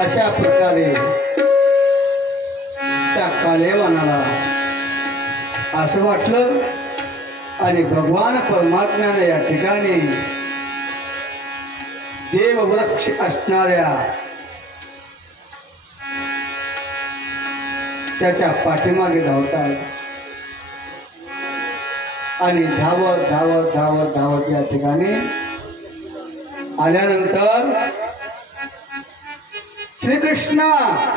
अशा प्रकारे त्या कालेवानाला असं वाटलं आणि भगवान परमात्म्याने या ठिकाणी देववृक्ष असणाऱ्या त्याच्या पाठीमागे धावतात आणि धावत धावत धावत धावत या ठिकाणी आल्यानंतर श्रीकृष्ण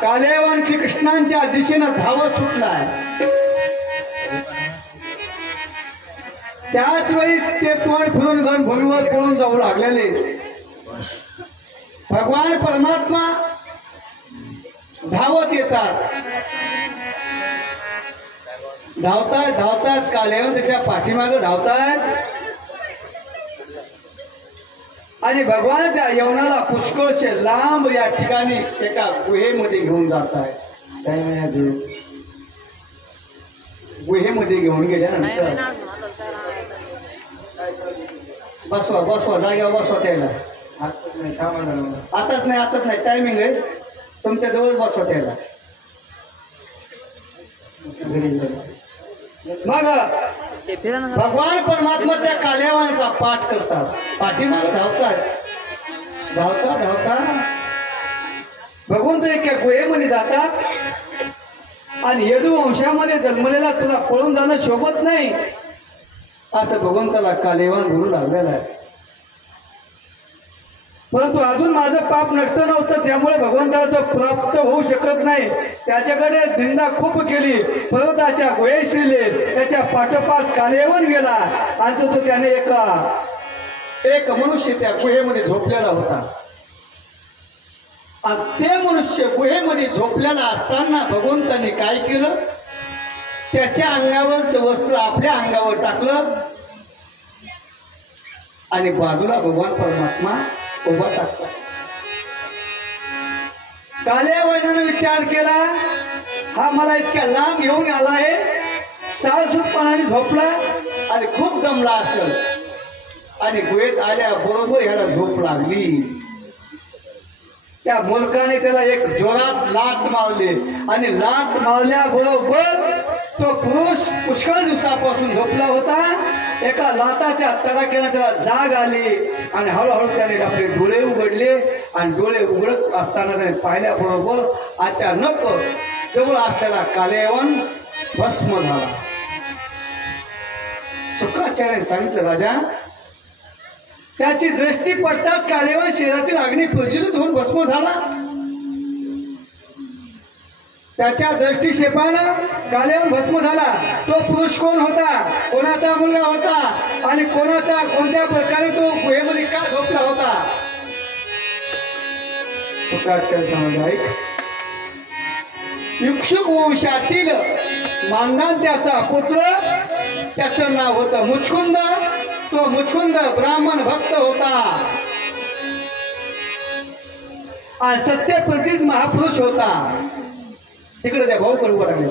कालेवन श्रीकृष्णांच्या दिशेनं धावत सुटलाय। त्याच वेळी ते तोंड फिरून गण भूमीवर पळून जाऊ लागलेले भगवान परमात्मा धावत येतात। धावतात धावतात कालेवन त्याच्या पाठीमागे धावतात आणि भगवान त्या यवनाला पुष्कळशे लांब या ठिकाणी एका गुहेमध्ये घेऊन जात आहे। गुहेमध्ये घेऊन गेल्यानंतर बसवा बसवा जागेवर बसवा त्याला आताच नाही टायमिंग आहे तुमच्या जवळ बसवा त्याला। मग भगवान परमात्मा त्या कालेवानाचा पाठ करतात, पाठीमागे धावतात धावता धावता भगवंत एका गुहेमध्ये जातात आणि यदुवंशामध्ये जन्मलेला तुला पळून जाणं शोभत नाही असं भगवंताला कालेवान म्हणू लागलेला आहे। परंतु अजून माझं पाप नष्ट नव्हतं त्यामुळे भगवंताला तो प्राप्त होऊ शकत नाही। त्याच्याकडे निंदा खूप केली पर्वताच्या गुहेत शिरले त्याच्या पाठोपाठ कालेवन गेला आणि तो त्याने एक मनुष्य त्या गुहेमध्ये झोपलेला होता आणि ते मनुष्य गुहेमध्ये झोपलेला असताना भगवंताने काय केलं त्याच्या अंगावरचं वस्त्र आपल्या अंगावर टाकलं आणि बाजूला भगवान परमात्मा उभा टाकला। कालेवानाने विचार केला हा मला इतक्या लांब घेऊन आला आहे साळसूतपणाने झोपला आणि खूप दमला असेल आणि गुहेत आल्या बरोबर ह्याला झोप लागली। त्या मुलकाने त्याला एक जोरात लाथ मारली आणि लाथ मारल्याबरोबर तो पुरुष पुष्कळ दिवसापासून झोपला होता एका लाताच्या तडाख्याने त्याला जाग आली आणि हळूहळू त्याने आपले डोळे उघडले आणि डोळे उघडत असताना त्याने पाहिल्याबरोबर अचानक जवळ असलेला कालेवन भस्म झाला। शुक्राचार्याने सांगितलं राजा त्याची दृष्टी पडताच कालेवन शरीरातील अग्नी प्रज्वलित होऊन भस्म झाला। त्याच्या दृष्टीक्षेपानं कालेवन भस्म झाला। तो पुरुष कोण होता कोणाचा मुलगा होता आणि कोणत्या प्रकारे तो गुहेमध्ये का झोपला सुखाचार्य सांगत ऐक. इक्षुक वंशातील मानधान त्याचा पुत्र, त्याचं नाव होतं मुचकुंद. तो मुचकुंद ब्राह्मण भक्त होता आणि सत्यप्रतित महापुरुष होता. तिकडे त्या भाऊ करू लागले.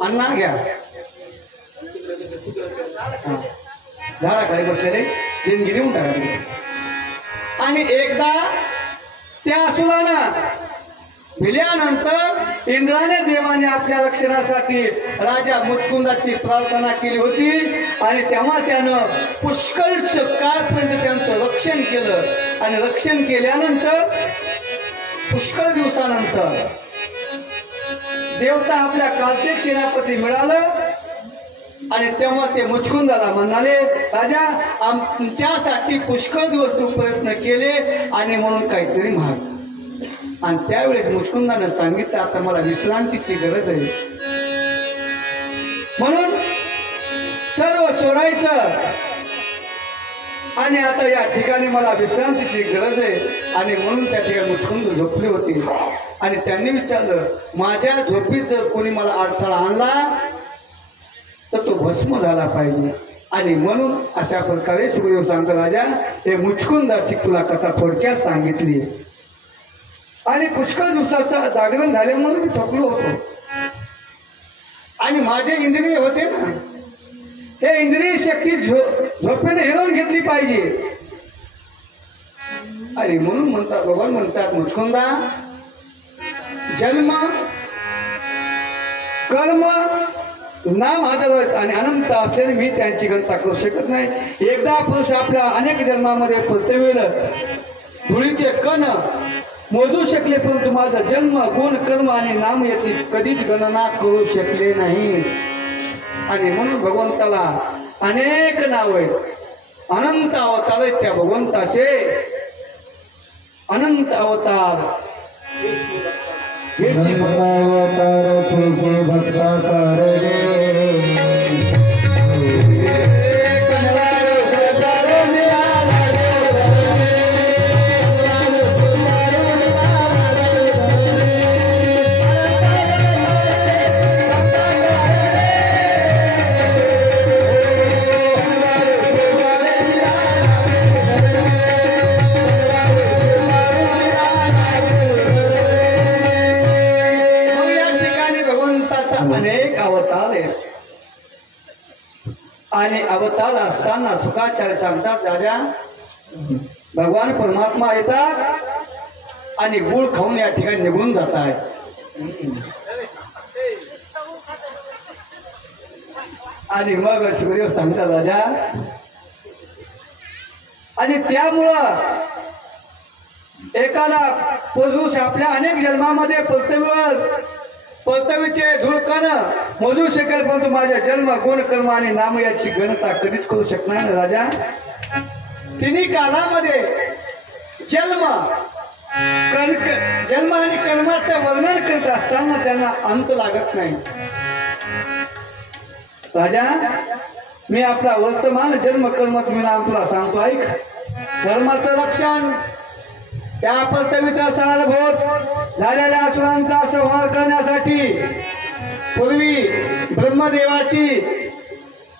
अण्णा घ्या झाडाखाली बसलेले देणगी देऊन टाकले. आणि एकदा त्या असुरानं भिल्यानंतर इंद्राने देवाने आपल्या रक्षणासाठी राजा मुचकुंदाची प्रार्थना केली होती. आणि तेव्हा त्यानं पुष्कळच काळपर्यंत त्यांचं रक्षण केलं. आणि रक्षण केल्यानंतर पुष्कळ दिवसानंतर देवता आपल्या कार्तिक सेनापती मिळालं. आणि तेव्हा ते मुचकुंदाला म्हणाले, राजा आमच्यासाठी पुष्कळ दिवस तू प्रयत्न केले आणि म्हणून काहीतरी माग. आणि त्यावेळेस मुचकुंदानं सांगितलं, आता मला विश्रांतीची गरज आहे, म्हणून सर्व सोडायचं आणि आता या ठिकाणी मला विश्रांतीची गरज आहे. आणि म्हणून त्या ठिकाणी मुचकुंद झोपले होते. आणि त्यांनी विचारलं, माझ्या झोपीत जर कोणी मला अडथळा आणला तर तो भस्म झाला पाहिजे. आणि म्हणून अशा प्रकारे सुखदेव सांगतो, राजा हे मुचकुंदाची तुला कथा थोडक्यात सांगितली. आणि पुष्कळ दिवसाचं जागरण झाल्यामुळे मी थकलो होतो. आणि माझे इंद्रिय होते ना, हे इंद्रिय शक्ती झोपेने हिरवून घेतली पाहिजे. आणि म्हणून म्हणतात, भगवान म्हणतात, मुचकुंदा जन्म कर्म नाम हजर आणि अनंत असल्याने मी त्यांची गणता करू शकत नाही. एकदा पुरुष आपल्या अनेक जन्मामध्ये पृथ्वीवर धुळीचे कण मोजू शकले, परंतु माझा जन्म गुण कर्म आणि नाम याची कधीच गणना करू शकले नाही. आणि म्हणून भगवंताला अनेक नाव आहेत, अनंत अवतार आहेत. त्या भगवंताचे अनंत अवतार अनेक अवतार आहेत. आणि अवतार असताना सुखाचार्य सांगतात, राजा भगवान परमात्मा येतात आणि गुळ खाऊन या ठिकाणी निघून जात आहेत. आणि मग सुखदेव सांगतात, राजा आणि त्यामुळं एकाला पुरुष आपल्या अनेक जन्मामध्ये पृथ्वीचे धुळकण मोजू शकेल, परंतु माझ्या जन्म गुण कर्म आणि नाम याची गणता कधीच करू शकणार नाही. राजा तिन्ही कालामध्ये जन्म आणि कर्माचं वर्णन करत असताना त्यांना अंत लागत नाही. राजा मी आपला वर्तमान जन्म कर्म तुम्ही नाम तुला सांगतो ऐक. धर्माचं रक्षण, त्या पृथ्वीचा सारभूत झालेल्या असुरांचा संहार करण्यासाठी पूर्वी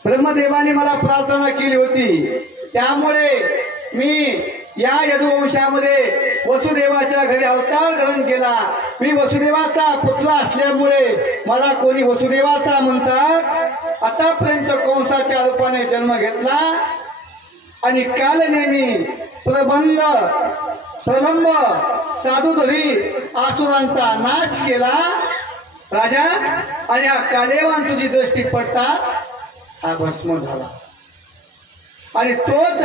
ब्रह्मदेवाने मला प्रार्थना केली होती. त्यामुळे मी या यदुवंशामध्ये वसुदेवाच्या घरी अवतार ग्रहण केला. मी वसुदेवाचा पुत्र असल्यामुळे मला कोणी वसुदेवाचा म्हणतात. आतापर्यंत कंसाच्या रूपाने जन्म घेतला आणि कालनेमी प्रलंब साधुधरी आसुरांचा नाश केला. राजा आणि हा कालेवान तुझी दृष्टी पडताच हा भस्म झाला. आणि तोच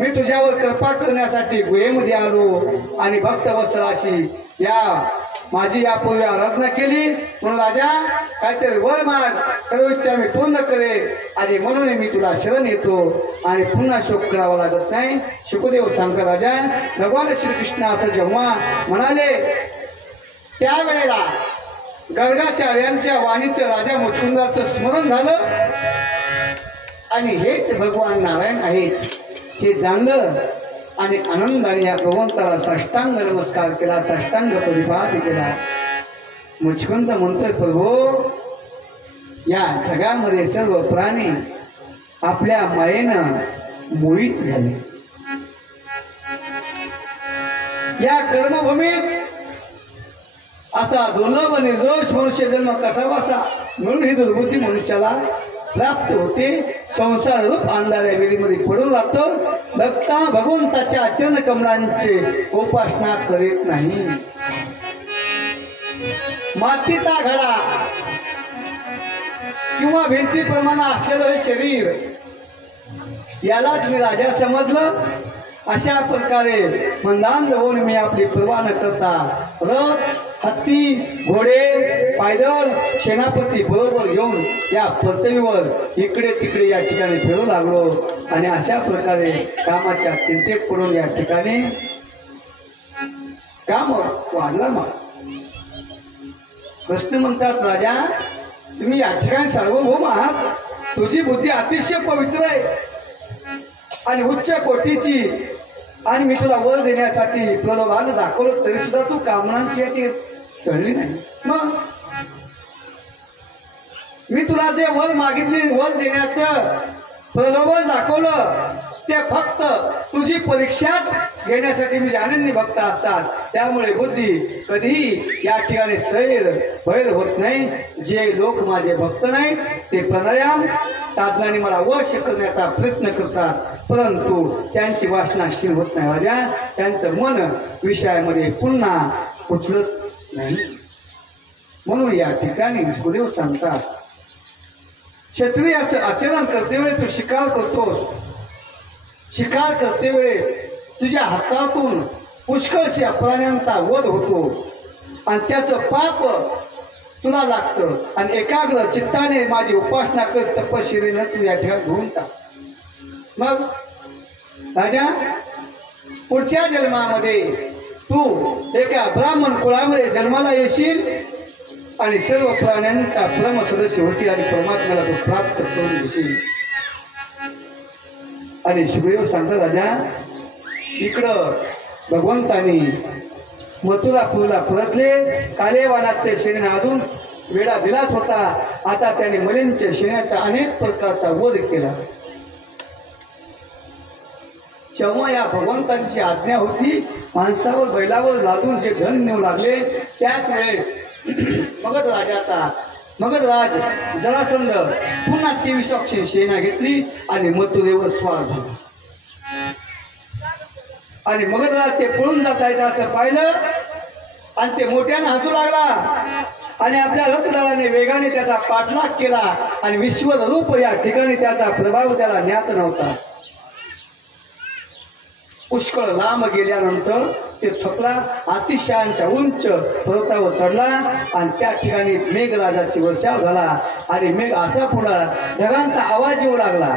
मी तुझ्यावर कृपा करण्यासाठी गुहेमध्ये आलो आणि भक्तवत्सलाशी माझी यापूर्वी आराधना केली. म्हणून राजा काहीतरी वर माग, सर्व इच्छा मी पूर्ण करेन. आणि म्हणून मी तुला शरण येतो आणि पुन्हा शोक करावा लागत नाही. शुकदेव सांगता, राजा भगवान श्रीकृष्ण असं जेव्हा म्हणाले त्यावेळेला गर्गाचार्यांच्या वाणीचं राजा मुचकुंदाचं स्मरण झालं आणि हेच भगवान नारायण आहेत हे जाणलं. आणि आनंदाने या भगवंताला साष्टांग नमस्कार केला, साष्टांग परिपात केला. मुचकुंद म्हणतोय, प्रभू या जगामध्ये सर्व प्राणी आपल्या मायेनं मोहित झाले. या कर्मभूमीत असा दुर्लभ निर्दोष मनुष्य जन्म कसा बसा म्हणून ही दुर्बुद्धी मनुष्याला प्राप्त होते. संसार रूप अंधाऱ्या वेळीमध्ये पडून राहतो. भक्ता भगवंताच्या चरण कमळांचे उपासना करीत नाही. मातीचा घडा किंवा भिंतीप्रमाणे असलेलं हे शरीर यालाच मी राजा समजलं. अशा प्रकारे मंदांध होऊन मी आपली पर्वा न करता रथ, हत्ती, घोडे, पायदळ, सेनापती बरोबर घेऊन या पृथ्वीवर इकडे तिकडे या ठिकाणी फिरू लागलो. आणि अशा प्रकारे कामाच्या चिंतेत पडून या ठिकाणी काम वाढला. मला कृष्ण म्हणतात, राजा तुम्ही या ठिकाणी सार्वभौम आहात. तुझी बुद्धी अतिशय पवित्र आहे आणि उच्च कोटीची. आणि मी तुला वर देण्यासाठी प्रलोभान दाखवलं तरी सुद्धा तू कामनांची याची चढली नाही. मग मी तुला जे वर मागितली, वर देण्याचं प्रलोभन दाखवलं ते फक्त तुझी परीक्षाच घेण्यासाठी. मी अनन्य भक्त असतात त्यामुळे बुद्धी कधीही या ठिकाणी सैर भैर होत नाही. जे लोक माझे भक्त नाही ते प्राणायाम साधनाने मला वश करण्याचा प्रयत्न करतात, परंतु त्यांची वासनाशील होत नाही. राजा त्यांचं मन विषयामध्ये पुन्हा उचलत नाही. म्हणून या ठिकाणी सुखदेव सांगतात, क्षत्रियाचं आचरण करते वेळेस तू शिकार करतोस. शिकार करते वेळेस तुझ्या हातातून पुष्कळशा प्राण्यांचा वध होतो आणि त्याचं पाप तुला लागतं. आणि एकाग्र चित्ताने माझी उपासना कर, तपश्चर्येनं तू या ठिकाणी घेऊन टाक. मग राजा पुढच्या जन्मामध्ये तू एका ब्राह्मण कुळामध्ये जन्माला येशील आणि सर्व प्राण्यांचा परम सदस्य होतील आणि परमात्म्याला तू प्राप्त करून घेशील. आणि सुग्रीव सांगतात, राजा इकडं भगवंतानी मथुरापूरला परतले. कालेवानाचे शेण अजून वेळा दिलाच होता. आता त्याने मलिंच्या शेण्याचा अनेक प्रकारचा वध केला. जेव्हा या भगवंतांची आज्ञा होती माणसावर बैलावर लादून जे धन नेऊ लागले त्याच वेळेस मगध राज जरासंध पुन्हा 23 अक्षय सेना घेतली आणि मथुरेवर स्वार झाला. आणि मगध राज ते पळून जात आहेत असं पाहिलं आणि ते मोठ्यानं हसू लागला आणि आपल्या रथदळाने वेगाने त्याचा पाठलाग केला. आणि विश्वरूप या ठिकाणी त्याचा प्रभाव त्याला ज्ञात नव्हता. पुष्कळ लांब गेल्यानंतर ते थकला, अतिशयांच्या उंच पर्वतावर चढला आणि त्या ठिकाणी मेघराजाची वर्षाव झाला. आणि मेघ असा पुढा ढगांचा आवाज येऊ लागला.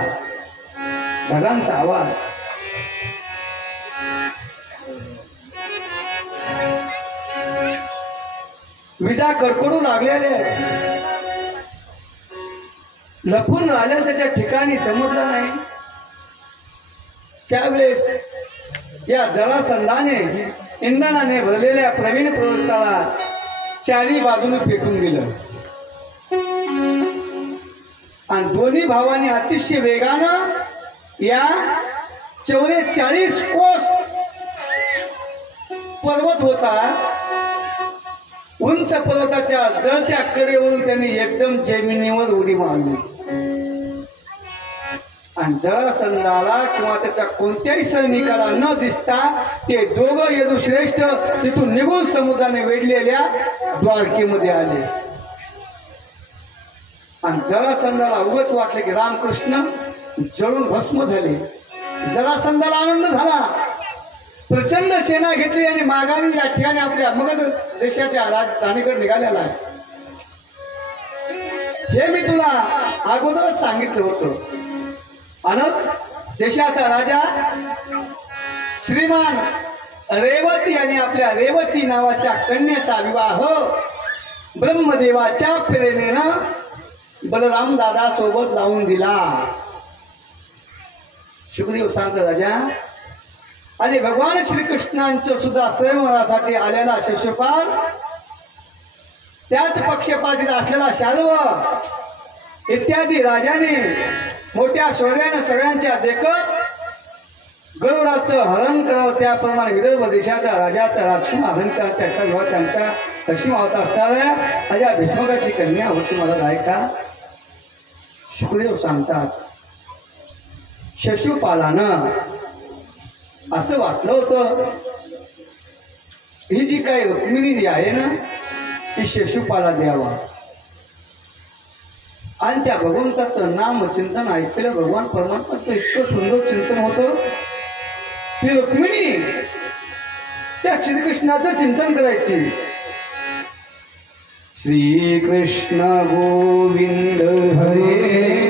ढगांचा आवाज विजा कडकडू लागलेले लपून राहिल्या त्याच्या ठिकाणी समजलं नाही. त्यावेळेस या जरासंधाने इंधनाने भरलेल्या प्रवीण पर्वताला चारी बाजूने पेटून दिलं आणि दोन्ही भावांनी अतिशय वेगानं या 44 कोस पर्वत होता उंच पर्वताच्या जळत्या कडेवरून त्यांनी एकदम जमिनीवर उडी मारली. आणि जरासंधाला किंवा त्याच्या कोणत्याही सैनिकाला न दिसता ते दोघं यदुश्रेष्ठ तिथून निघून समुद्राने वेढलेल्या द्वारकेमध्ये आले. आणि जरासंधाला उगाच वाटले की रामकृष्ण जळून भस्म झाले. जरासंधाला आनंद झाला. प्रचंड सेना घेतली आणि माघारी या ठिकाणी आपल्या मगध देशाच्या राजधानीकडे निघालेला आहे. हे मी तुला अगोदरच सांगितलं होतं. अनंत देशाचा राजा श्रीमान रेवती यांनी आपल्या रेवती नावाच्या कन्येचा विवाह ब्रह्मदेवाच्या प्रेरणेनं बलराम दादा सोबत लावून दिला. सुखदेव सांगतो, राजा आणि भगवान श्रीकृष्णांचं सुद्धा स्वयंवरासाठी आलेला शिशुपाल, त्याच पक्षपातीत असलेला शाल्व इत्यादी राजाने मोठ्या शौर्याने सगळ्यांच्या देखत गरुडाचं हरण करावं, त्याप्रमाणे विदर्भ देशाचा राजाचा राजकुमार हरण करा. त्याचा विवाह त्यांचा दक्षिण होत असणाऱ्या राजा भीष्मकाची कन्या होती. मला काय का शुकदेव सांगतात, शिशुपालानं असं वाटलं होतं ही जी काही रुक्मिणी जी आहे ना ती शिशुपाला द्यावा. आणि त्या भगवंताचं नाम चिंतन ऐकलं. भगवान परमात्माचं इतकं सुंदर चिंतन होतं. ती रुक्मिणी त्या श्रीकृष्णाचं चिंतन करायची. श्रीकृष्ण गोविंद हरे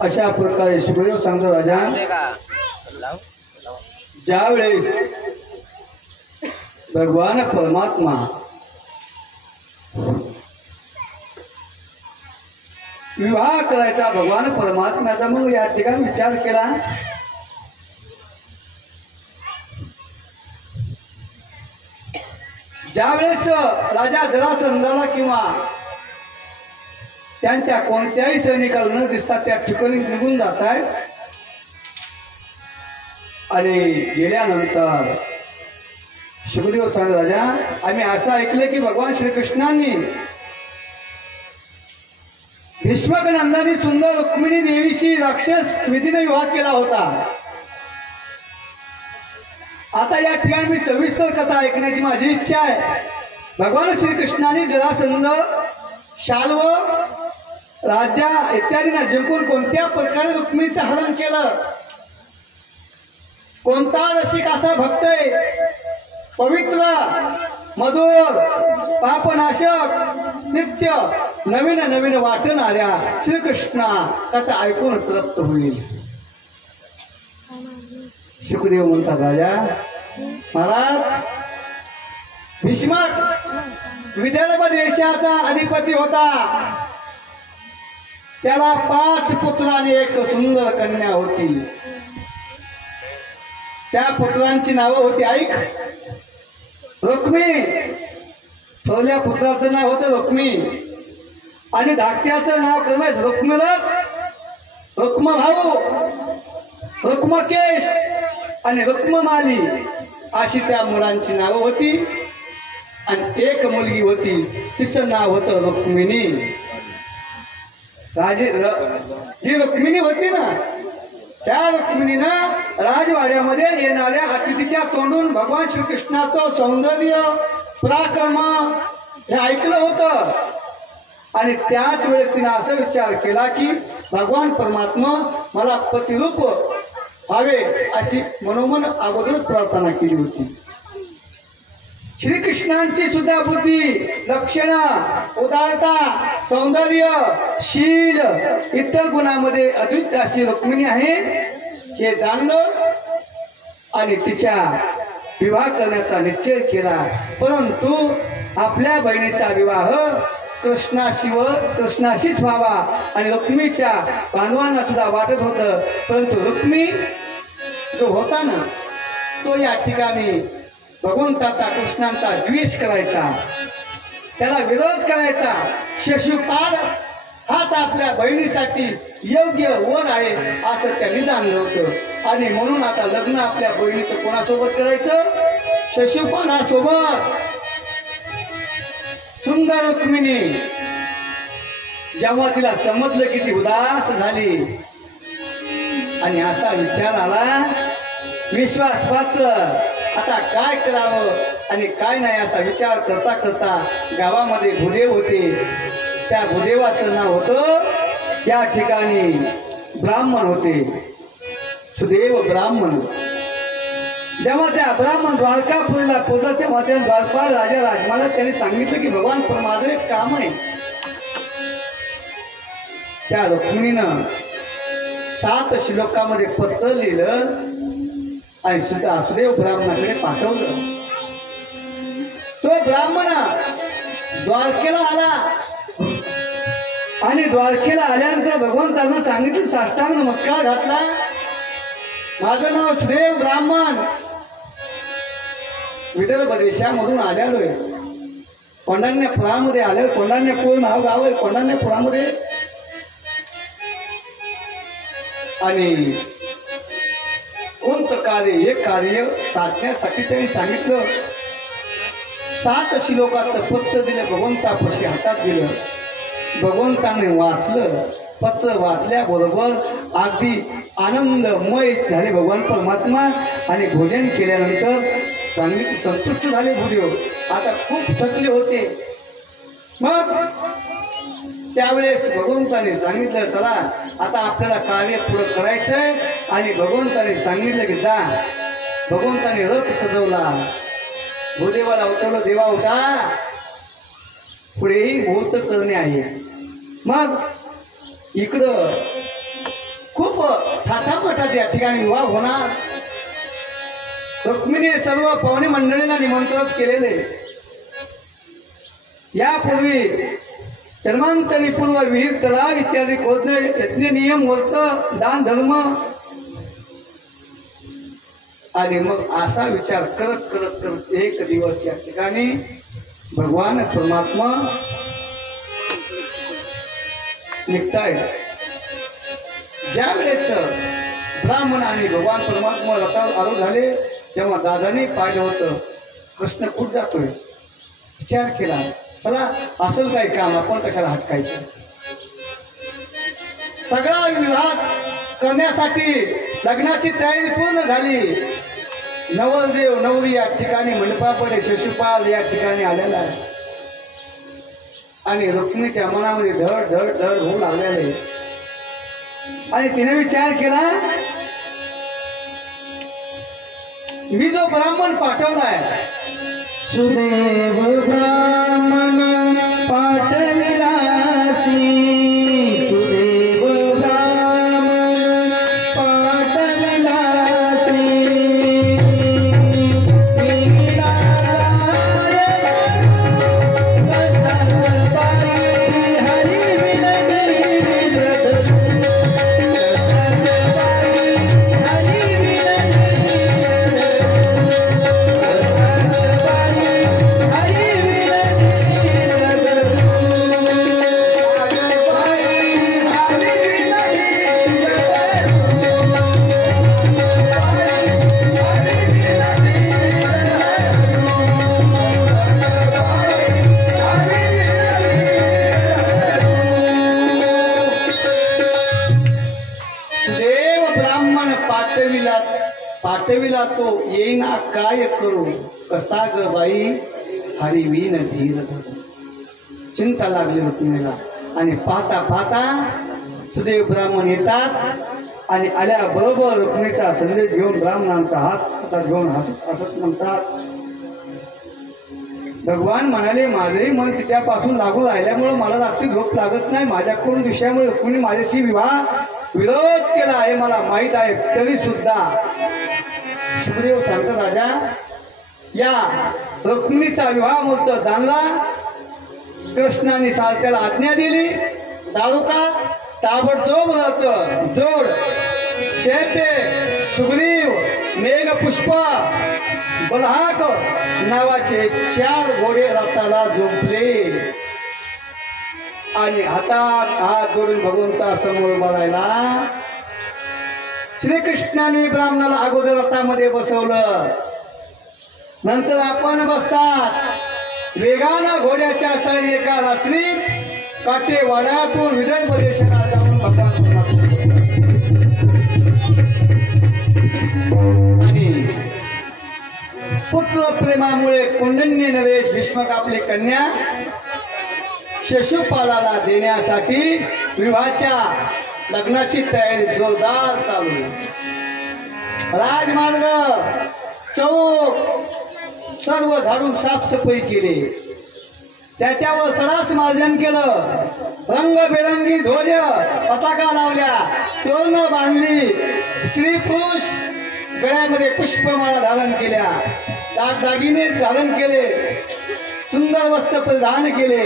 अशा प्रकारे सुखदेव सांगतो राजा, ज्यावेळेस भगवान परमात्मा विवाह करायचा भगवान परमात्म्याचा, मग या ठिकाणी विचार केला ज्यावेळेस राजा जरासंधाला किंवा त्यांच्या कोणत्याही सैनिकाला न दिसता त्या ठिकाणी निघून जात आहेत. आणि गेल्यानंतर सुखदेव सांग राजा, आम्ही असं ऐकलं की भगवान श्रीकृष्णांनी भीष्मक नंदानी सुंदर रुक्मिणी देवीशी राक्षस विधीने विवाह केला होता. आता या ठिकाणी मी सविस्तर कथा ऐकण्याची माझी इच्छा आहे. भगवान श्रीकृष्णाने जरासंध, शाल्व, राजा इत्यादींना जिंकून कोणत्या प्रकारे रुक्मिणीचं हरण केलं, कोणता रसिक असा भक्त आहे, पवित्र, मधुर, पापनाशक, नित्य नवीन नवीन वाटणाऱ्या श्रीकृष्णा कथा ऐकून तृप्त होईल. सुखदेव म्हणतात, राजा महाराज, भीष्मक विदर्भ देशाचा अधिपती होता. त्याला 5 पुत्र आणि 1 सुंदर कन्या होती. त्या पुत्रांची नावं होती, ऐक, रुक्मी. थोरल्या पुत्राचं नाव होतं रुक्मी आणि धाकट्याचं नाव क्रमेश रुक्मिलक, रुक्मभाऊ, रुक्मकेश आणि रुक्ममाली अशी त्या मुलांची नावं होती. आणि 1 मुलगी होती, तिचं नाव होतं रुक्मिणी. जी रुक्मिणी होती ना, त्या रुक्मिणीनं राजवाड्यामध्ये येणाऱ्या अतिथीच्या तोंडून भगवान श्रीकृष्णाचं सौंदर्य पराक्रम हे ऐकलं होतं. आणि त्याच वेळेस तिने असं विचार केला की भगवान परमात्मा मला पतिरूप व्हावे अशी मनोमन अगोदरच प्रार्थना केली होती. श्रीकृष्णांची सुद्धा बुद्धी, लक्षण, उदारता, सौंदर्य, शील इतर गुणामध्ये अद्वितीय अशी रुक्मिणी आहे हे जाणलं आणि तिच्या विवाह करण्याचा निश्चय केला. परंतु आपल्या बहिणीचा विवाह कृष्णाशीच व्हावा आणि रुक्मीच्या बांधवांना सुद्धा वाटत होतं. परंतु रुक्मी जो होता ना तो या ठिकाणी भगवंताचा कृष्णांचा द्वेष करायचा, त्याला विरोध करायचा. शिशुपाल हाच आपल्या बहिणीसाठी योग्य वर आहे असं त्यांनी जाणलं होतं. आणि म्हणून आता लग्न आपल्या बहिणीचं कोणासोबत करायचं? शिशुपालासोबत. सुंदर रुक्मिणी जेव्हा तिला समजलं की ती उदास झाली आणि असा विचार आला विश्वासपात्र आता काय करावं आणि काय नाही असा विचार करता करता गावामध्ये भूदेव होते. त्या भूदेवाचं नाव होतं या ठिकाणी ब्राह्मण होते, सुदेव ब्राह्मण. जेव्हा त्या ब्राह्मण द्वारकापुरीला पोहोचला तेव्हा त्या द्वारपाल राजा राजमाला त्यांनी सांगितलं की भगवान पण माझं एक काम आहे. त्या रुक्मिणीनं 7 श्लोकामध्ये पत्र लिहिलं आणि सुद्धा सुदेव ब्राह्मणाकडे पाठवलं. तो ब्राह्मण द्वारकेला आला आणि द्वारकेला आल्यानंतर भगवंतानं सांगितलं, साष्टांग नमस्कार घातला. माझं नाव सुदेव ब्राह्मण, विदर्भ देशामधून आलेलो आहे. कोंढाण्यापुरामध्ये आले. कोंढाण्यापूर नाव गाव आहे कोंढाण्यापुरामध्ये. आणि कोणतं कार्य हे कार्य साधण्यासाठी त्यांनी सांगितलं. 7 श्लोकाचं पत्र दिलं, भगवंतापाशी हातात दिलं. भगवंताने वाचलं. पत्र वाचल्याबरोबर अगदी आनंदमय झाले भगवान परमात्मा. आणि भोजन केल्यानंतर चांगली संतुष्ट झाले भूदेव. आता खूप थकले होते. मग त्यावेळेस भगवंताने सांगितलं चला आता आपल्याला कार्य पुढं करायचंय. आणि भगवंताने सांगितलं की जा. भगवंताने रथ सजवला, भूदेवाला उठवलं, देवा उठा, पुढेही मुहूर्त करणे आहे. मग इकडं खूप थाटामाटात या ठिकाणी विवाह होणार. रुक्मिणीने सर्व पाहुणे मंडळींना निमंत्रित केलेले. यापूर्वी जन्मांतरी पूर्व विहीर, तलाव इत्यादी खोदणे, यज्ञ, नियम, व्रत, दान, धर्म. आणि मग असा विचार करत करत करत एक दिवस या ठिकाणी भगवान परमात्मा निघताय. ज्या वेळेस ब्राह्मण आणि भगवान परमात्मा रथावर आरूढ झाले तेव्हा दादाने पाहिलं होतं कृष्ण कुठ जातोय. विचार केला चला असेल काही काम, आपण कशाला हटकायचं. सगळा विवाह करण्यासाठी लग्नाची तयारी पूर्ण झाली. नवरदेव नवरी या ठिकाणी मंडपापुढे शिशुपाल या ठिकाणी आलेला आहे. आणि रुक्मिणीच्या मनामध्ये धड धड धड होऊ लागलेले. आणि तिने विचार केला मी जो ब्राह्मण पाठवलाय, सुदेव ब्राह्मण पाठविला, सुदेव ब्राह्मण पाठविला, सुदैव ब्राह्मण पाठविला तो येईना काय करू कसा ग बाई हरिवीन धीर धरू. चिंता लागली रुक्मिणीला आणि पाहता पाहता सुदैव ब्राह्मण येतात आणि आल्याबरोबर रुक्मिणीचा संदेश घेऊन ब्राह्मणांचा हातात घेऊन हसत म्हणतात. भगवान म्हणाले माझंही मन तिच्यापासून लागून राहिल्यामुळे मला रात्री झोप लागत नाही. माझ्याकडून विषयामुळे रुक्मिणी माझ्याशी विरोध केला आहे मला माहीत आहे. तरी सुद्धा सुखदेव सांगतो राजा या रुक्मिणीचा विवाह मुहूर्त जाणला. कृष्णाने सारथ्याला आज्ञा दिली. तालुका ताबडतोब जोड शेपे सुग्रीव मेघपुष्प बलहाक नावाचे 4 घोडे रथाला झोपले आणि हातात हात जोडून भगवंता समोर बघायला श्रीकृष्णाने ब्राह्मणाला अगोदर रथामध्ये बसवलं. नंतर आपण बसतात. वेगानं घोड्याच्या साई एका रात्रीत काटेवाड्यातून विदर्भ देशाला जाऊन भगवान आणि पुत्र प्रेमामुळे कुंडन्य नरेश भीष्मक आपली कन्या शिशुपालाला देण्यासाठी विवाहाच्या लग्नाची तयारी जोरदार चालू. राजमार्ग चौक सर्व झाडून साफसफाई केली. त्याच्यावर सरास मार्जन केलं. रंगबेरंगी ध्वज पताका लावल्या. तोरण बांधली. स्त्री पुरुष गळ्यामध्ये पुष्पमाळा धारण केल्या. दागिने धारण केले. सुंदर वस्त्र परिधान केले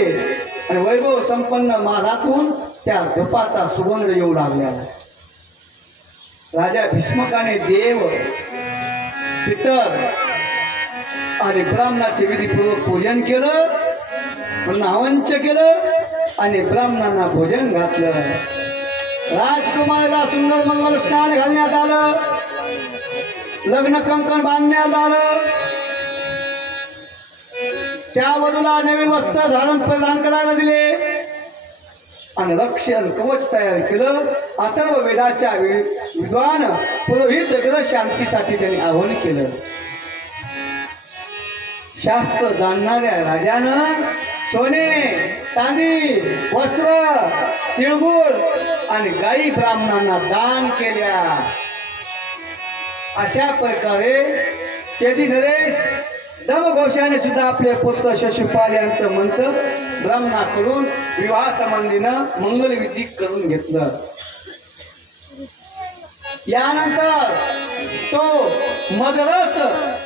आणि वैभव संपन्न मालातून त्या धुपाचा सुगंध येऊ लागला. राजा भीष्मकाने देव पितर आणि ब्राह्मणाचे विधीपूर्वक पूजन केलं. नावंच केलं आणि ब्राह्मणांना भोजन घातलं. राजकुमाराला सुंदर मंगल स्नान घालण्यात आलं. लग्न कंकण बांधण्यात आलं. त्या वधूला नवीन वस्त्र धारण प्रदान करायला दिले आणि रक्षण कवच तयार केलं. अथर्व वेदाच्या विद्वान पुरोहित ग्रह शांतीसाठी त्यांनी आवाहन केलं. शास्त्र जाणणाऱ्या राजानं सोने चांदी वस्त्र तिळगुळ आणि गायी ब्राह्मणांना दान केल्या. अशा प्रकारे चेदी नरेश दमघोषाने सुद्धा आपले पुत्र शिशुपाल यांचं मंत्र ब्राह्मणाकडून विवाह संबंधीनं मंगलविधी करून घेतलं. यानंतर तो मदरस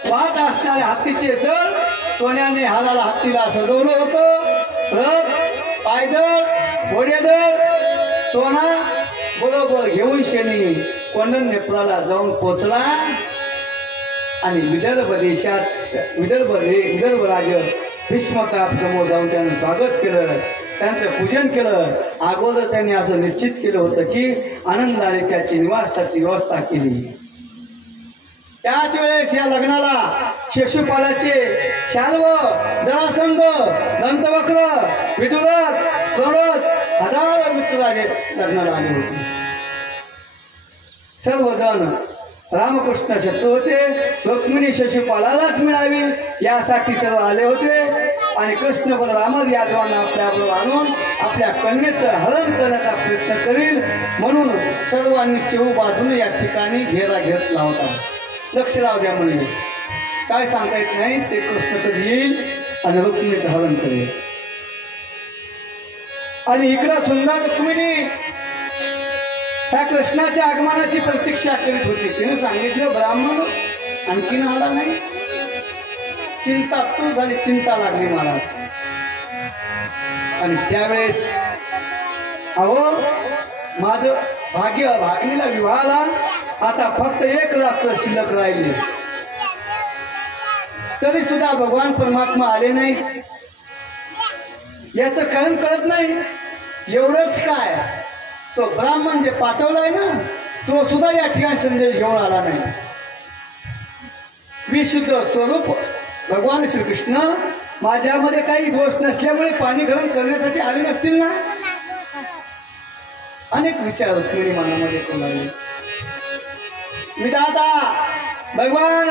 वाहत असणाऱ्या हत्तीचे दळ सोन्याने हाताला हत्तीला सजवलं होतं. रथ पायदळ घोडेदळ सोना बरोबर घेऊन शनी कोंडण्यपुराला जाऊन पोचला आणि विदर्भ देशात विदर्भ राज भीष्मका समोर जाऊन त्यानं स्वागत केलं. त्यांचं पूजन केलं. अगोदर त्यांनी असं निश्चित केलं होतं की आनंदाने त्याची निवासस्थाची व्यवस्था केली. त्याच वेळेस या लग्नाला शिशुपालाचे शाल्व जरासंध दंतवक्र विदुरथ प्रणोद हजारो मित्रराजे लग्नाला आले होते. सर्वजण रामकृष्ण शत्रू होते. रुक्मिणी शिशुपालालाच मिळावी यासाठी सर्व आले होते आणि कृष्ण बलराम यादवांना आपल्याबरोबर आणून आपल्या कन्येचं हरण करण्याचा प्रयत्न करील म्हणून सर्वांनी चहू बाजूने या ठिकाणी घेरा घेतला होता. लक्ष लावू द्या म्हणजे काय सांगता येत नाही. ते कृष्ण कधी येईल आणि रुक्मिणीचं हरण करेल. आणि इकडं सुंदर रुक्मिणी त्या कृष्णाच्या आगमनाची प्रतीक्षा करीत होती. तिने सांगितलं ब्राह्मण आणखीन आला नाही. चिंता तू झाली. चिंता लागली मला. आणि त्यावेळेस अहो माझं भागणीला विवाहाला आता फक्त 1 रात्र शिल्लक राहिली. तरी सुद्धा भगवान परमात्मा आले नाही. याचं कारण कळत नाही. एवढंच काय तो ब्राह्मण जे पाठवलाय ना तो सुद्धा या ठिकाणी संदेश घेऊन आला नाही. विशुद्ध स्वरूप भगवान श्रीकृष्ण माझ्यामध्ये काही दोष नसल्यामुळे पाणी ग्रहण करण्यासाठी आले नसतील ना. अनेक विचार रुक्मिणी मनामध्ये कोणाले विधाता भगवान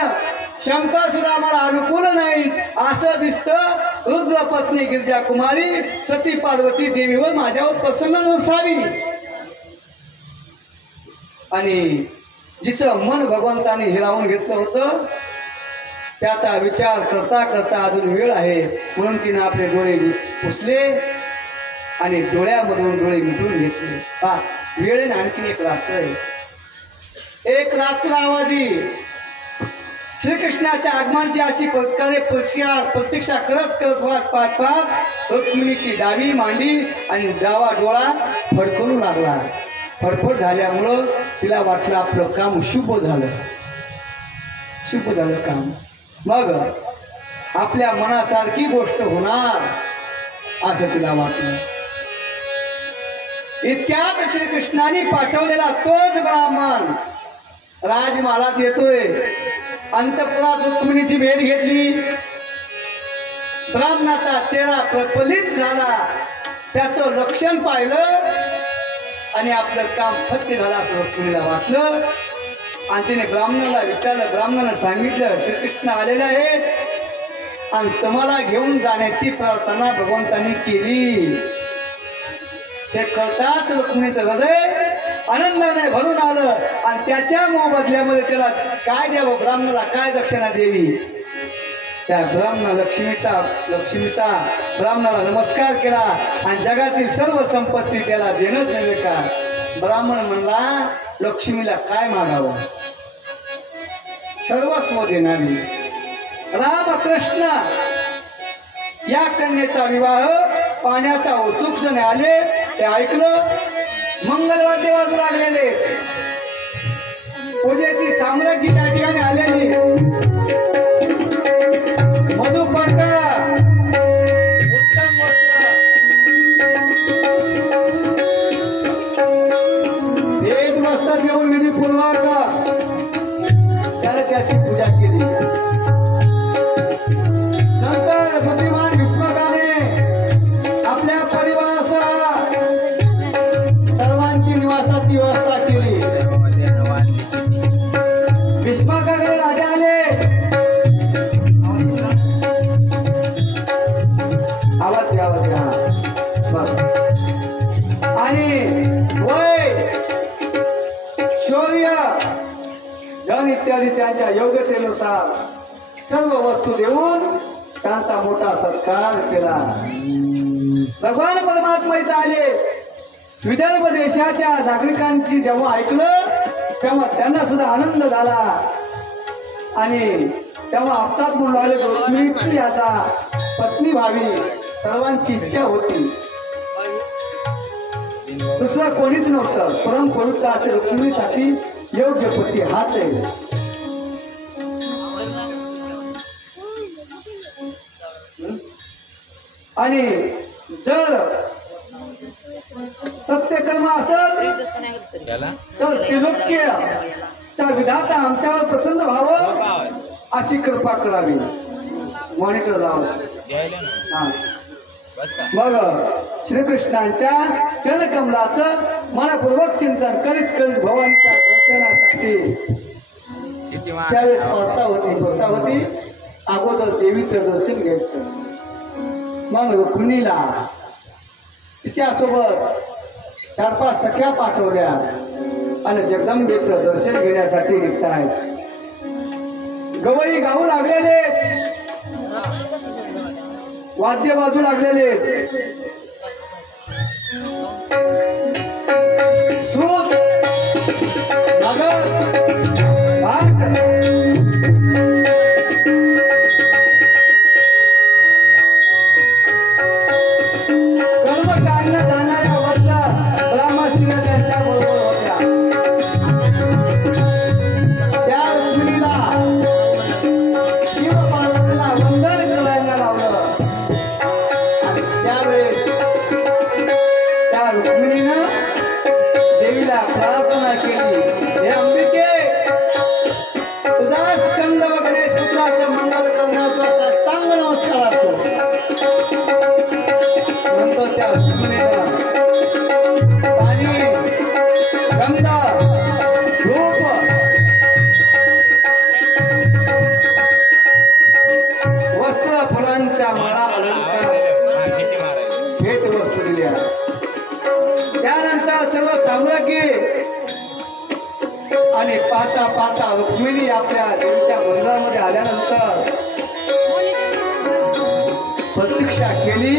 शंकर सुद्धा मला अनुकूल नाहीत असं दिसतं। रुद्र पत्नी गिरिजा कुमारी सती पार्वती देवीवर माझ्यावर प्रसन्न नसावी आणि जिचं मन भगवंताने हिरावून घेतलं होतं त्याचा विचार करता करता अजून वेळ आहे म्हणून तिने आपले डोळे पुसले आणि डोळ्यामधून डोळे मिटून घेतले। पहा वेळेने आणखीन एक रात्र आहे। एक रात्र अवधी श्रीकृष्णाच्या आगमनाची अशी प्रकारे प्रतीक्षा करत करत वाट पाहत पाहत रुक्मिणीची डावी मांडी आणि डावा डोळा फडकवू लागला। फडफड झाल्यामुळं तिला वाटलं आपलं काम शुभ झालं, शुभ झालं काम। मग आपल्या मनासारखी गोष्ट होणार असं तिला वाटलं। इतक्यात श्रीकृष्णाने पाठवलेला तोच ब्राह्मण राजमहालात येतोय। अंतपुरात रुक्मिणीची भेट घेतली। ब्राह्मणाचा चेहरा प्रफुल्लित झाला, त्याचं लक्षण पाहिलं आणि आपलं काम फत्ते झालं असं रुक्मिणीला वाटलं आणि तिने ब्राह्मणाला विचारलं। ब्राह्मणानं सांगितलं श्रीकृष्ण आलेले आहेत आणि तुम्हाला घेऊन जाण्याची प्रार्थना भगवंतांनी केली। ते कळताच रुक्मिणीचं हृदय आनंदाने भरून आलं आणि त्याच्या मोबदल्यामध्ये त्याला काय द्यावं, ब्राह्मणाला काय दक्षिणा द्यावी। त्या लक्ष्मीचा ब्राह्मणाला नमस्कार केला आणि जगातील सर्व संपत्ती त्याला देणं नव्हे का। ब्राह्मण म्हणला लक्ष्मीला काय मागावं, सर्वस्व देणारी रामकृष्ण या कन्येचा विवाह पाण्याचा उत्सुकपणे आले ते ऐकलं। मंगलवाद्य वाजू लागलेले, पूजेची साम्राज्ञी त्या ठिकाणी आलेली। मधुपर्क उत्तम वस्त्र एक वस्त्र घेऊन विधीपूर्वक त्याने त्याची पूजा केली। नंतर बुद्धिमान भीष्मकाने आपल्या परिवारासह सर्वांची निवासाची व्यवस्था केली। भीष्मकाकडे राजा आले, आणि वय शौर्य धन इत्यादी त्यांच्या योग्यतेनुसार सर्व वस्तू देऊन त्यांचा मोठा सत्कार केला। भगवान परमात्मा इथं आले। विदर्भ देशाच्या नागरिकांची जेव्हा ऐकलं तेव्हा त्यांना सुद्धा आनंद झाला आणि तेव्हा आपसात म्हणून लागले रुक्मिणीची आता पत्नी व्हावी सर्वांची इच्छा होती। दुसरं कोणीच नव्हतं, परम पवित्र असे रुक्मिणीसाठी योग्य पती हाच आहे। आणि जर सत्यकर्म असेल तर त्रिलोक्यचा विधाता आमच्यावर प्रसन्न व्हावं अशी कृपा करावी। मॉनिटर लावा। मग श्रीकृष्णांच्या चरणकमलाचं मनपूर्वक चिंतन करीत करीत भवानीच्या दर्शनासाठी त्यावेळेस स्पर्धा होती। अगोदर देवीचं दर्शन घ्यायचं, मग रुक्मिणीला तिच्यासोबत 4-5 सख्या पाठवल्या आणि जगदंबेचं दर्शन घेण्यासाठी निघतायत। गवई गाऊ लागलेले, वाद्य वाजू लागलेले, श्रुत नगर कर्मकांड जाणाऱ्या वद्द ब्राह्मस्त्रिया त्यांच्या बरोबर होत्या। त्या रुक्मिणीला शिव पार्वतीला वंदन करायला लावलं। त्यावेळेस त्या रुक्मिणीनं देवीला प्रार्थना केली, हे अंबिके आणि पाहता पाहता रुक्मिणी आपल्या देवीच्या मंदिरामध्ये आल्यानंतर प्रतीक्षा केली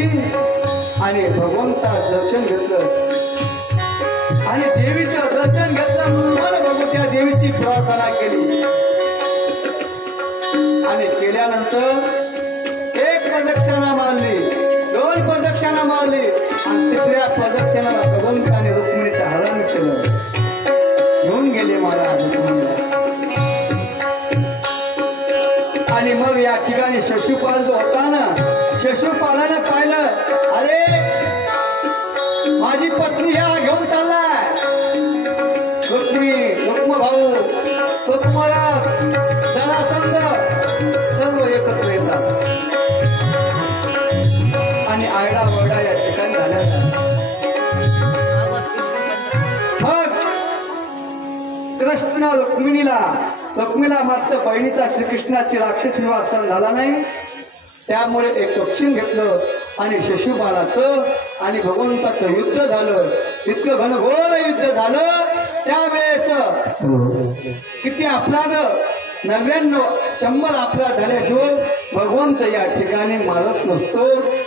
आणि भगवंता दर्शन घेतलं आणि देवीचं दर्शन घेतलं म्हणून भगवत्या देवीची प्रार्थना केली आणि केल्यानंतर एक प्रदक्षिणा मारली, 2 प्रदक्षिणा मारली आणि 3ऱ्या प्रदक्षिणाला भगवंताने रुक्मिणीचं हरण केलं, घेऊन गेले महाराज रुक्मिणीला. आणि मग या ठिकाणी शिशुपाल जो होता ना, शिशुपालानं पाहिलं, अरे माझी पत्नी ह्या घेऊन चाललाय रुक्म भाऊ, तो तुम्हाला जरासंध सर्व एकत्र येतात आणि आरडा ओरडा या ठिकाणी झाल्याचा. मग कृष्ण रुक्मिणीला मात्र बहिणीचा श्रीकृष्णाची राक्षस विवाह सहन झाला नाही. त्यामुळे एक दक्षिण घेतलं आणि शिशुपालाचं आणि भगवंताचं युद्ध झालं. इतकं घनघोर युद्ध झालं. त्यावेळेस किती अपराध, 99-100 अपराध झाल्याशिवाय भगवंत या ठिकाणी मारत नसतो.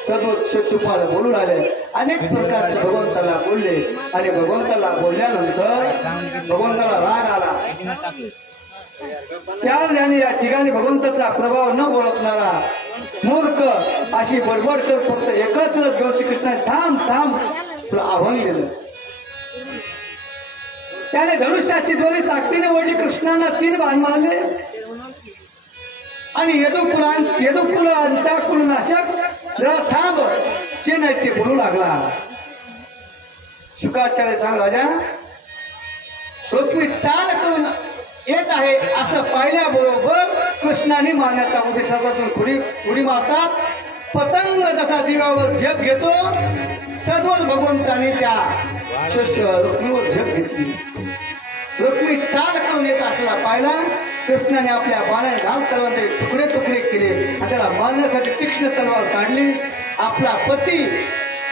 तर शिशुपाल बोलून आले, अनेक प्रकारचे भगवंताला बोलले आणि भगवंताला बोलल्यानंतर भगवंताला राग आला. 4 जणी या ठिकाणी भगवंताचा प्रभाव न ओळखणारा मूर्ख अशी बडबड कर, फक्त एकच घेऊन श्रीकृष्ण थांब थांब तुला आव्हान दिलं. त्याने धनुष्याची दोरी ताकदीने ओढली, कृष्णांना 3 बाण मारले आणि यदुकुलांचा कुलनाशक जरा थांब चे नाही ते बोलू लागला. शुकाचार्य सांग, राजा रुक्मिणी चाल करून येत आहे असं पाहिल्याबरोबर कृष्णाने मारण्याचा उद्देशातून उडी मारतात. पतंग जसा दिव्यावर झेप घेतो तद्वत भगवंताने त्या रुक्मिणीवर झेप घेतली. रुक्मिणी चाल करून येत असलेला पाहिला. कृष्णाने आपल्या बाणाने ढाल तलवारचे तुकडे तुकडे केले आणि त्याला मारण्यासाठी तीक्ष्ण तलवार काढली. आपला पती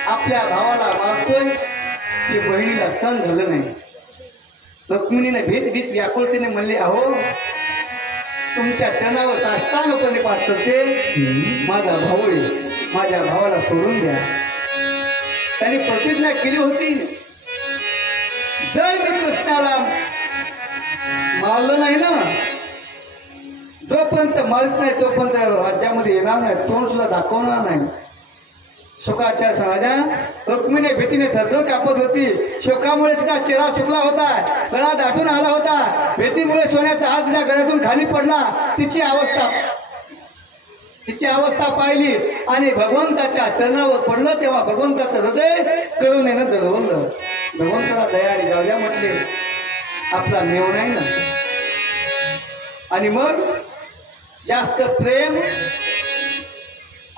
आपल्या भावाला मारतोय ते बहिणीला सहन झालं नाही. रुक्मिणीने भीत व्याकुळतेने म्हणले, अहो तुमच्या चरणावर साष्टांगपणे पाठ करते, माझा भाऊ आहे, माझ्या भावाला सोडून द्या. त्यांनी प्रतिज्ञा केली होती, जर मी कृष्णाला मारलं नाही ना, जोपर्यंत मारत नाही तोपर्यंत राज्यामध्ये येणार नाही, तोंड सुद्धा दाखवणार नाही. शोकाच्या राजा रुक्मिणी भीतीने थरथर कापत होती. शोकामुळे तिचा चेहरा सुकला होता, गळा दाटून आला होता. भीतीमुळे सोन्याचा हात तिच्या गळ्यातून खाली पडला. तिची अवस्था पाहिली आणि भगवंताच्या चरणावर पडलं. तेव्हा भगवंताचं हृदय करुणेनं दरवलं. भगवंताला दयाळी जाऊ द्या म्हटले, आपला मेव नाही ना. आणि मग जास्त प्रेम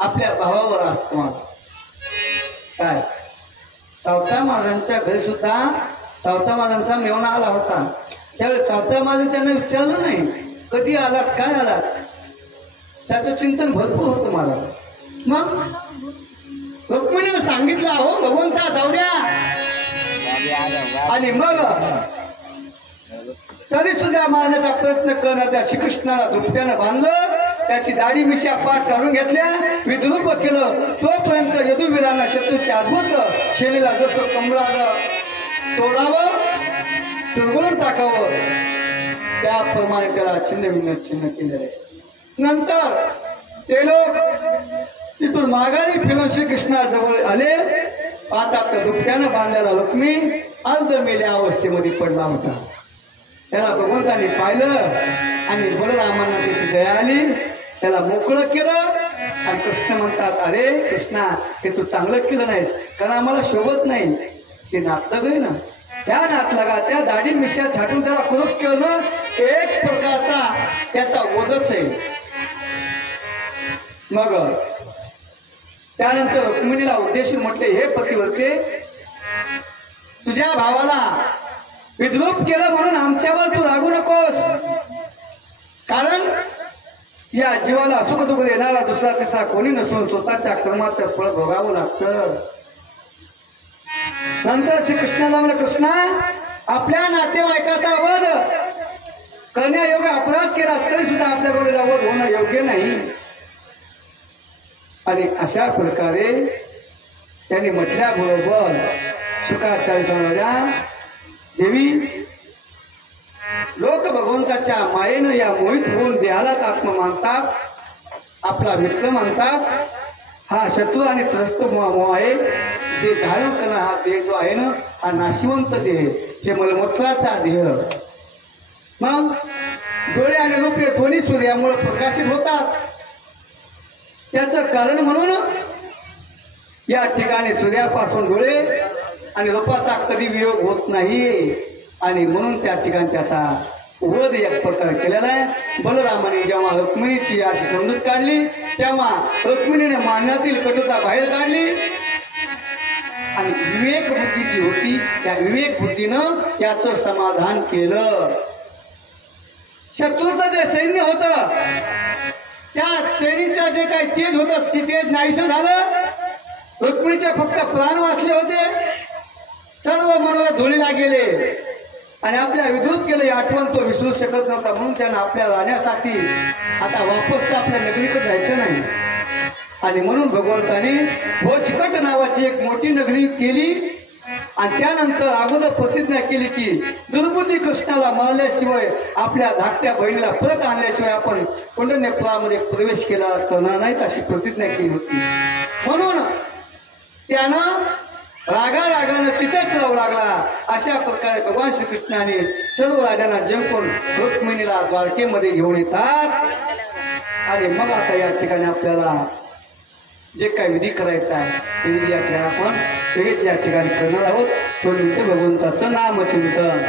आपल्या भावावर असतो. माझं काय, सावता महाराजांच्या घरी सुद्धा सावता महाराजांचा मेवणा आला होता. त्यावेळेस सावता महाराज त्यांना विचारलं नाही, कधी आलात, काय आलात. त्याचं चिंतन भरपूर होतं महाराज. मग रुक्मिणीने सांगितलं, अहो भगवंता जाऊ द्या. आणि मग तरी सुद्धा मारण्याचा प्रयत्न करण्यात त्या श्रीकृष्णाला दुपट्यानं बांधलं. त्याची दाढी मिशा पाठ काढून घेतल्या, विद्रूप केलं. तोपर्यंत यदुवीरांना शत्रूच्या अद्भुत शैलीला जसं कमळाला तोडावं, चुरगळून टाकावं, त्याप्रमाणे त्याला छिन्न केले. नंतर ते लोक तिथून माघारी फिरून श्रीकृष्णाजवळ आले. आता त्या दुपट्यानं बांधलेला रुक्मिणी अर्ध मेल्या अवस्थेमध्ये पडला होता. त्याला भगवंताने पाहिलं आणि बलरामांना त्याची दया आली. त्याला मोकळं केलं आणि कृष्ण म्हणतात, अरे कृष्णा, हे तू चांगलं केलं नाहीस, कारण आम्हाला शोभत नाही. ते नातलग आहे ना, त्या नातलगाच्या दाढी मिशा छाटून त्याला कुरूप केलं. एक प्रकारचा त्याचा वधच आहे. मग त्यानंतर रुक्मिणीला उद्देशून म्हटले, हे पतिव्रते, तुझ्या भावाला विद्रूप केलं म्हणून आमच्यावर तू रागू नकोस, कारण या जीवाला सुख दुःख देणारा दुसरा तिसरा कोणी नसून स्वतःच्या कर्माचं फळ भोगावं लागतं. नंतर श्रीकृष्णाला म्हणलं, कृष्णा, आपल्या नातेवाईकाचा वध करण्यायोग्य अपराध केला तरी सुद्धा आपल्याकडे जावं होणं योग्य नाही. आणि अशा प्रकारे त्यांनी म्हटल्याबरोबर शुकाचार्य सांगा देवी लोक भगवंताच्या मायेनं या मोहित होऊन देहालाच आत्मा मानतात, आपला मित्र मानतात. हा शत्रू आणि त्रस्त मोह आहे. ते धारण करणं हा देह जो आहे ना हा नाशिवंत देह, हे मलमूत्राचा देह. मग डोळे आणि रूप हे दोन्ही सूर्यामुळे प्रकाशित होतात. त्याचं कारण म्हणून या ठिकाणी सूर्यापासून डोळे आणि रूपाचा कधी वियोग होत नाही. आणि म्हणून त्या ठिकाणी त्याचा वध एक प्रकार केलेला आहे. बलरामाने जेव्हा रुक्मिणीची अशी समजूत काढली तेव्हा रुक्मिणीने मानण्यातील कटुता बाहेर काढली आणि विवेक बुद्धी जी होती त्या विवेक बुद्धीनं याचं समाधान केलं. शत्रूचं जे सैन्य होतं त्या सैनिकाचं जे काही तेज होतं ते तेज नाहीसं झालं. रुक्मिणीचे फक्त प्राण वाचले होते. सर्व मनोरथ धुळीला गेले आणि आपल्या विद्रुप केलं. ही आठवण तो विसरू शकत नव्हता. म्हणून त्यानं आपल्या राहण्यासाठी आता वापस तर आपल्या नगरीकडे जायचं नाही. आणि म्हणून भगवंताने भोजकट नावाची एक मोठी नगरी केली आणि त्यानंतर अगोदर प्रतिज्ञा केली की दुर्बुद्धी कृष्णाला मारल्याशिवाय आपल्या धाकट्या बहिणीला परत आणल्याशिवाय आपण कुंडनेपळामध्ये प्रवेश केला करणार नाहीत अशी प्रतिज्ञा केली होती. म्हणून त्यानं रागानं तिथेच राहू लागला. अशा प्रकारे भगवान श्रीकृष्णाने सर्व राजांना जिंकून रुक्मिणीला द्वारकेमध्ये घेऊन येतात. आणि मग आता या ठिकाणी आपल्याला जे काही विधी करायचा आहे ते विधी या ठिकाणी आपण लगेच या ठिकाणी करणार आहोत. तो निमित्त भगवंताचं नामचिंतन.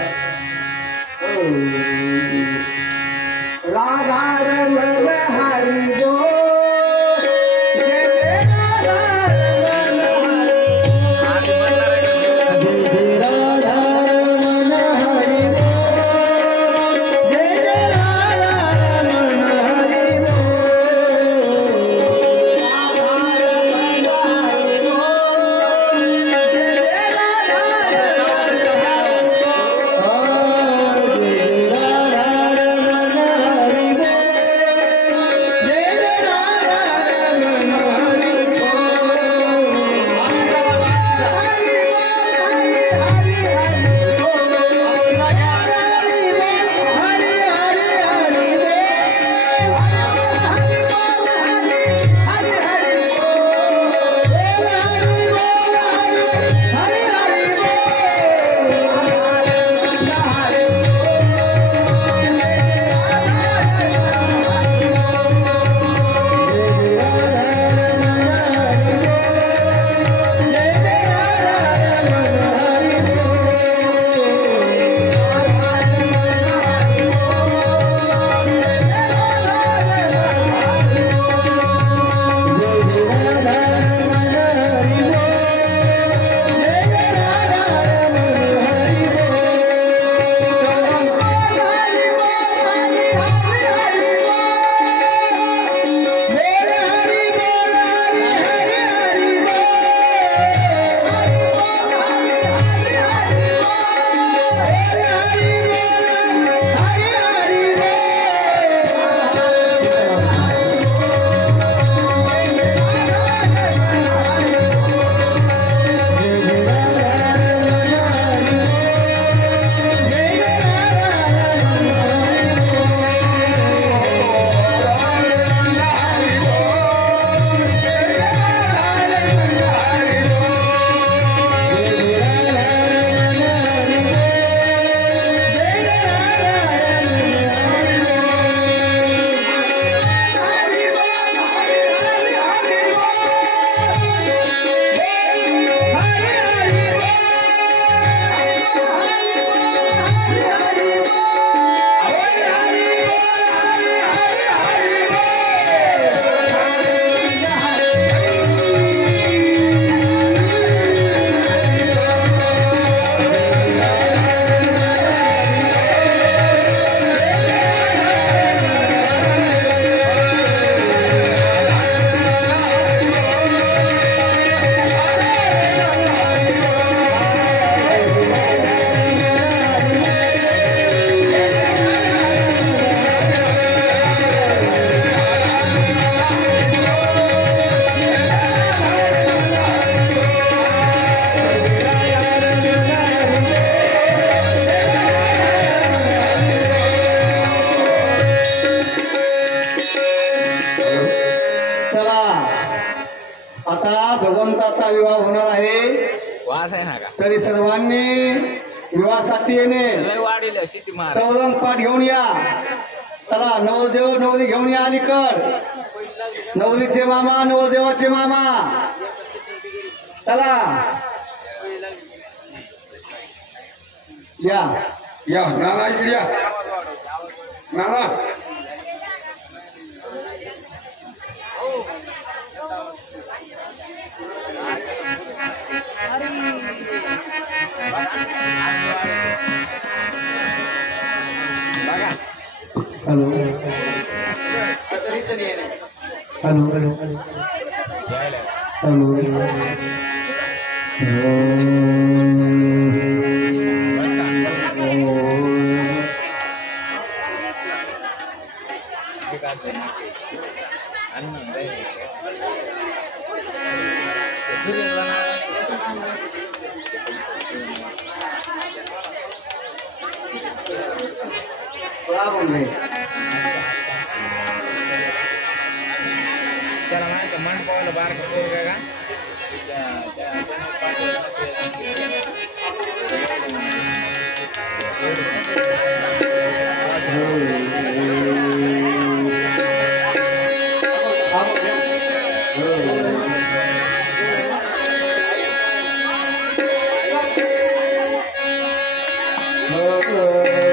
राधा रमण हरी बोल. आहे ना का तरी सर्वांनी विवाहासाठी येणे लय वाढेल शेती मार चौरंग पाठ घेऊन या. चला नवदेव नवरी घेऊन या अलीकड. नवरीचे मामा नवदेवाचे मामा चला या या नाना इकडे या नाना हॅलो हॅलो त्याला माहिती मन पावलं बार करतो का